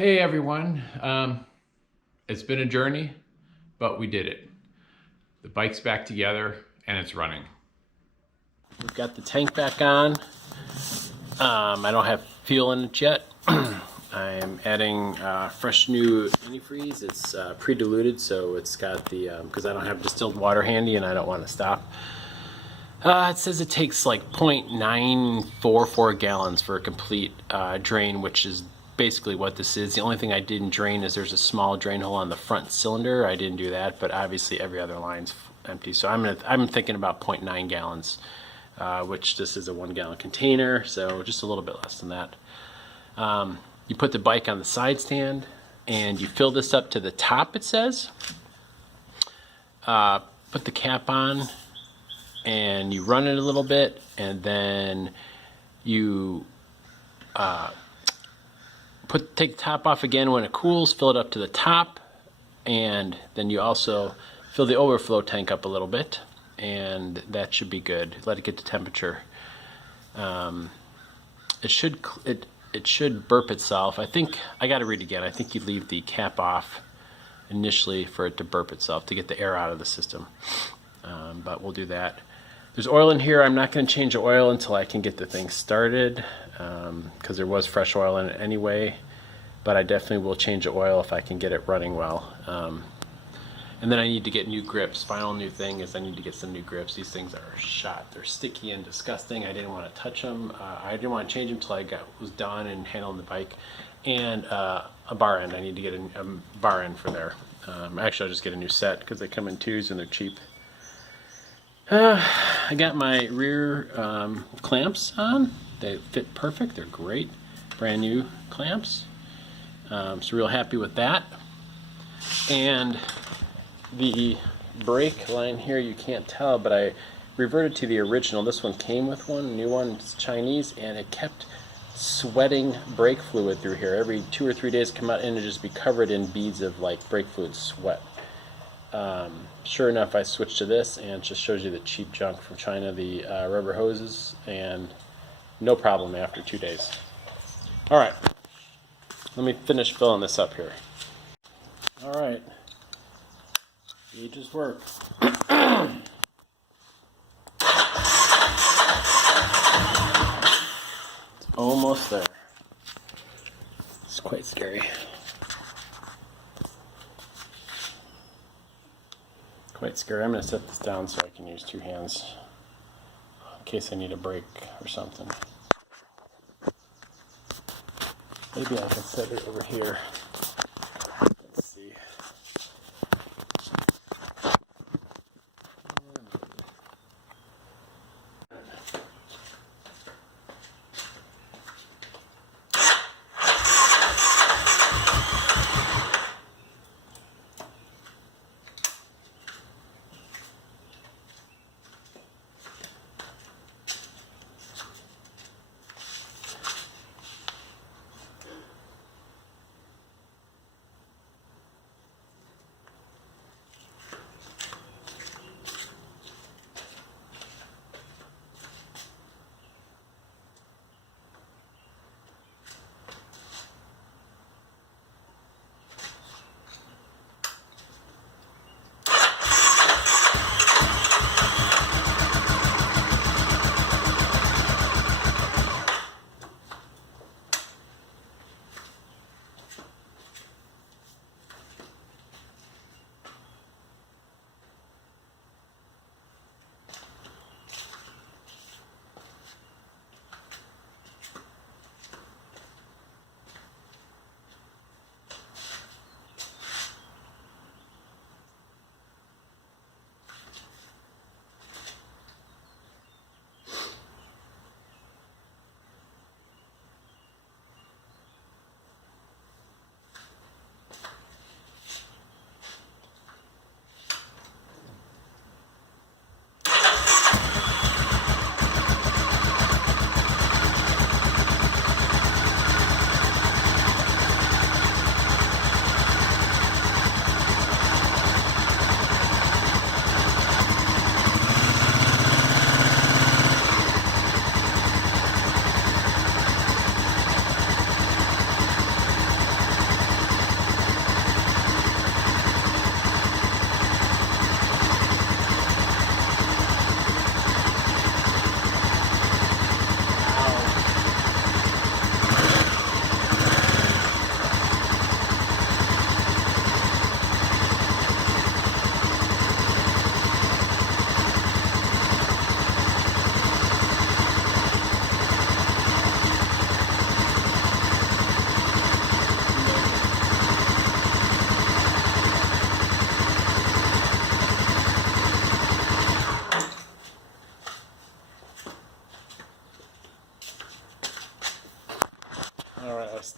Hey everyone, it's been a journey, but we did it. The bike's back together and it's running. We've got the tank back on. I don't have fuel in it yet. I am adding fresh new antifreeze. It's pre-diluted, so it's got the, because I don't have distilled water handy and I don't want to stop. It says it takes like 0.944 gallons for a complete drain, which is basically what this is. The only thing I didn't drain is there's a small drain hole on the front cylinder. I didn't do that, but obviously every other line's empty. So I'm thinking about 0.9 gallons, which this is a 1 gallon container, so just a little bit less than that. You put the bike on the side stand and you fill this up to the top, it says. Put the cap on and you run it a little bit, and then you take the top off again when it cools, fill it up to the top, and then you also fill the overflow tank up a little bit, and that should be good. Let it get to temperature. It should burp itself. I think I got to read again. I think you leave the cap off initially for it to burp itself to get the air out of the system, but we'll do that. There's oil in here. I'm not going to change the oil until I can get the thing started, because there was fresh oil in it anyway, but I definitely will change the oil if I can get it running well. And then I need to get new grips. Final new thing is I need to get some new grips. These things are shot. They're sticky and disgusting. I didn't want to touch them. I didn't want to change them until I was done and handling the bike. And a bar end. I need to get a bar end for there. Actually, I'll just get a new set because they come in twos and they're cheap. I got my rear clamps on. They fit perfect. They're great. Brand new clamps. So real happy with that. And the brake line here, you can't tell, but I reverted to the original. This one came with one, a new one. It's Chinese, and it kept sweating brake fluid through here. Every 2 or 3 days come out and it'd just be covered in beads of like brake fluid sweat. Sure enough, I switched to this, and it just shows you the cheap junk from China, the rubber hoses, and no problem after 2 days. All right, let me finish filling this up here. All right, gauges work. It's almost there. It's quite scary. Quite scary. I'm going to set this down so I can use 2 hands in case I need a break or something. Maybe I can set it over here. Let's see.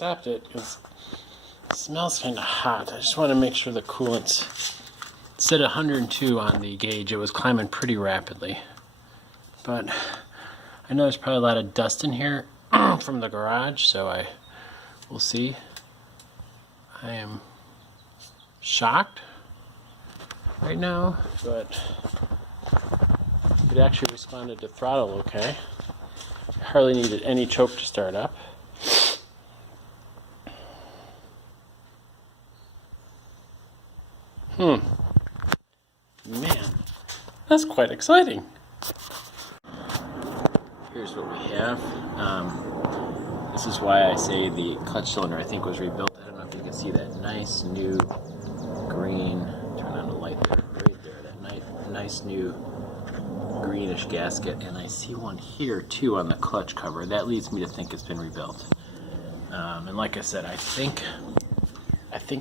stopped it because it smells kind of hot. I just want to make sure the coolant's, it said 102 on the gauge. It was climbing pretty rapidly. But I know there's probably a lot of dust in here from the garage, so we'll see. I am shocked right now, but it actually responded to throttle okay. Hardly needed any choke to start up. Man, that's quite exciting. Here's what we have. This is why I say the clutch cylinder I think was rebuilt. I don't know if you can see that nice new green, turn on the light there, right there, that nice new greenish gasket, and I see one here too on the clutch cover. That leads me to think it's been rebuilt. And like I said, I think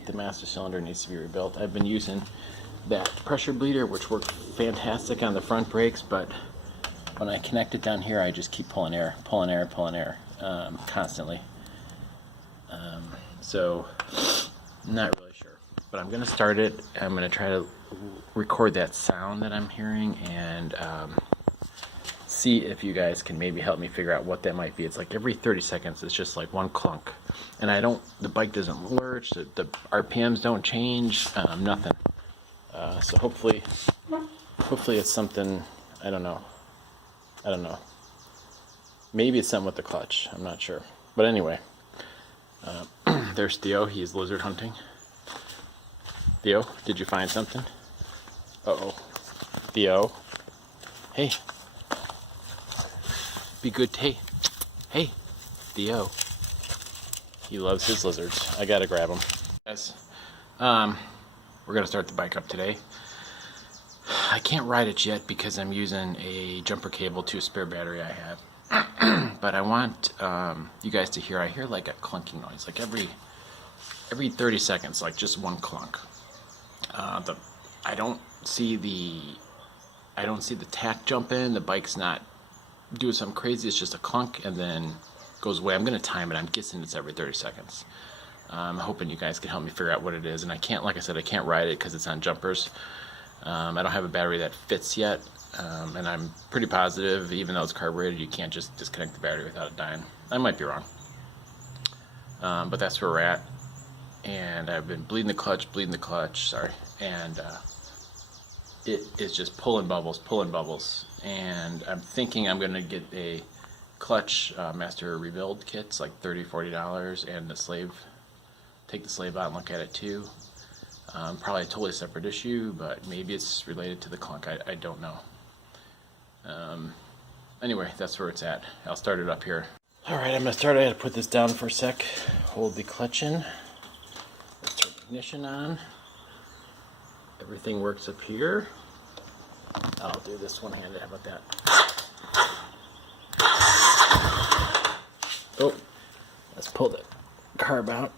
the master cylinder needs to be rebuilt. I've been using that pressure bleeder, which worked fantastic on the front brakes, but when I connect it down here, I just keep pulling air, constantly. So, I'm not really sure. But I'm going to start it. I'm going to try to record that sound that I'm hearing and see if you guys can maybe help me figure out what that might be. It's like every 30 seconds, it's just like one clunk. And the bike doesn't lurch, the RPMs don't change, nothing. So hopefully it's something, I don't know. Maybe it's something with the clutch. I'm not sure. But anyway, there's Theo. He's lizard hunting. Theo, did you find something? Uh-oh. Theo. Hey. Be good. Hey. Theo. He loves his lizards. I gotta grab him. Guys, we're gonna start the bike up today. I can't ride it yet because I'm using a jumper cable to a spare battery I have. But I want you guys to hear. I hear like a clunking noise, like every 30 seconds, like just one clunk. I don't see the tack jump in. The bike's not doing something crazy. It's just a clunk and then goes away. I'm gonna time it. I'm guessing it's every 30 seconds. I'm hoping you guys can help me figure out what it is. And I can't, like I said, I can't ride it because it's on jumpers. I don't have a battery that fits yet, and I'm pretty positive, even though it's carbureted, you can't just disconnect the battery without it dying. I might be wrong, but that's where we're at. And I've been bleeding the clutch, sorry, and it is just pulling bubbles. And I'm thinking I'm gonna get a clutch master rebuild kit. It's like $30-40, and take the slave out and look at it too. Probably a totally separate issue, but maybe it's related to the clunk. I don't know. Anyway, that's where it's at. I'll start it up here. Alright, I'm going to start. I got to put this down for a sec. Hold the clutch in. Let's turn the ignition on. Everything works up here. I'll do this one-handed. How about that? Oh, let's pull the carb out.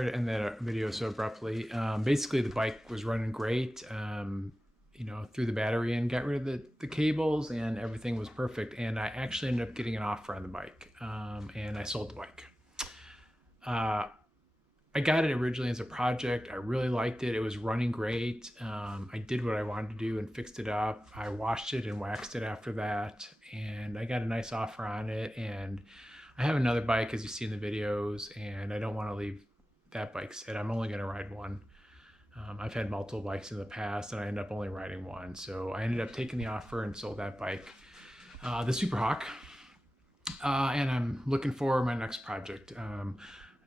sorry to end that video so abruptly. Basically, the bike was running great. You know, threw the battery in, got rid of the cables, and everything was perfect. And I actually ended up getting an offer on the bike, and I sold the bike. I got it originally as a project. I really liked it. It was running great. I did what I wanted to do and fixed it up. I washed it and waxed it after that, and I got a nice offer on it. And I have another bike, as you see in the videos, and I don't want to leave that bike sit. I'm only going to ride one. I've had multiple bikes in the past, and I end up only riding one. So I ended up taking the offer and sold that bike, the SuperHawk, and I'm looking for my next project.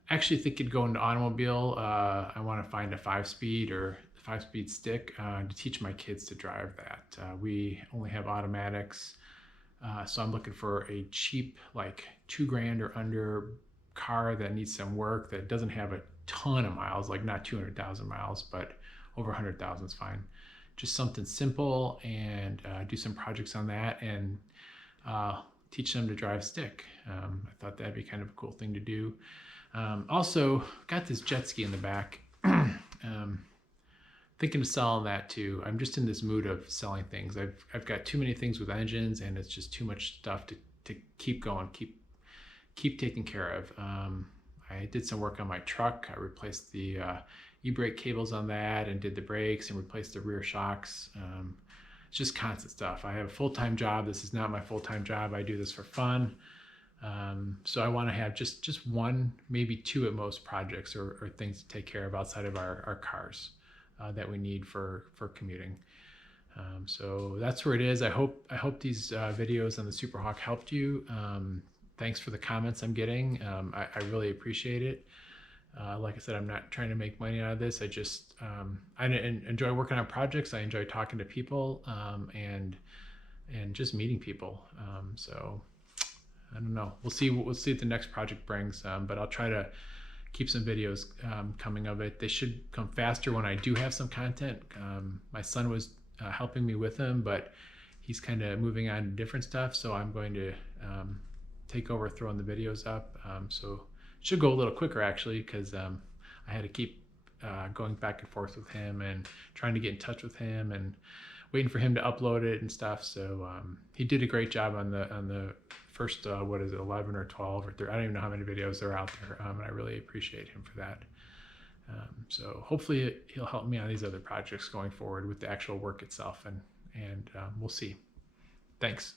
Actually think it'd go into automobile. I want to find a 5-speed or 5-speed stick to teach my kids to drive that. We only have automatics, so I'm looking for a cheap, like $2,000 or under car that needs some work, that doesn't have a ton of miles, like not 200,000 miles, but over 100,000 is fine. Just something simple, and do some projects on that, and teach them to drive stick. I thought that'd be kind of a cool thing to do. Also got this jet ski in the back. Thinking of selling that too. I'm just in this mood of selling things. I've got too many things with engines, and it's just too much stuff to keep going, keep taking care of. I did some work on my truck. I replaced the e-brake cables on that, and did the brakes and replaced the rear shocks. It's just constant stuff. I have a full-time job. This is not my full-time job. I do this for fun. So I want to have just one, maybe two at most projects or things to take care of outside of our cars that we need for commuting. So that's where it is. I hope these videos on the SuperHawk helped you. Thanks for the comments I'm getting. I really appreciate it. Like I said, I'm not trying to make money out of this. I enjoy working on projects. I enjoy talking to people, and just meeting people. So I don't know. We'll see what the next project brings. But I'll try to keep some videos coming of it. They should come faster when I do have some content. My son was helping me with them, but he's kind of moving on to different stuff. So I'm going to take over throwing the videos up. So it should go a little quicker actually, because I had to keep going back and forth with him and trying to get in touch with him and waiting for him to upload it and stuff. So he did a great job on the first 11 or 12 or 13. I don't even know how many videos are out there, and I really appreciate him for that. So hopefully he'll help me on these other projects going forward with the actual work itself, and we'll see. Thanks.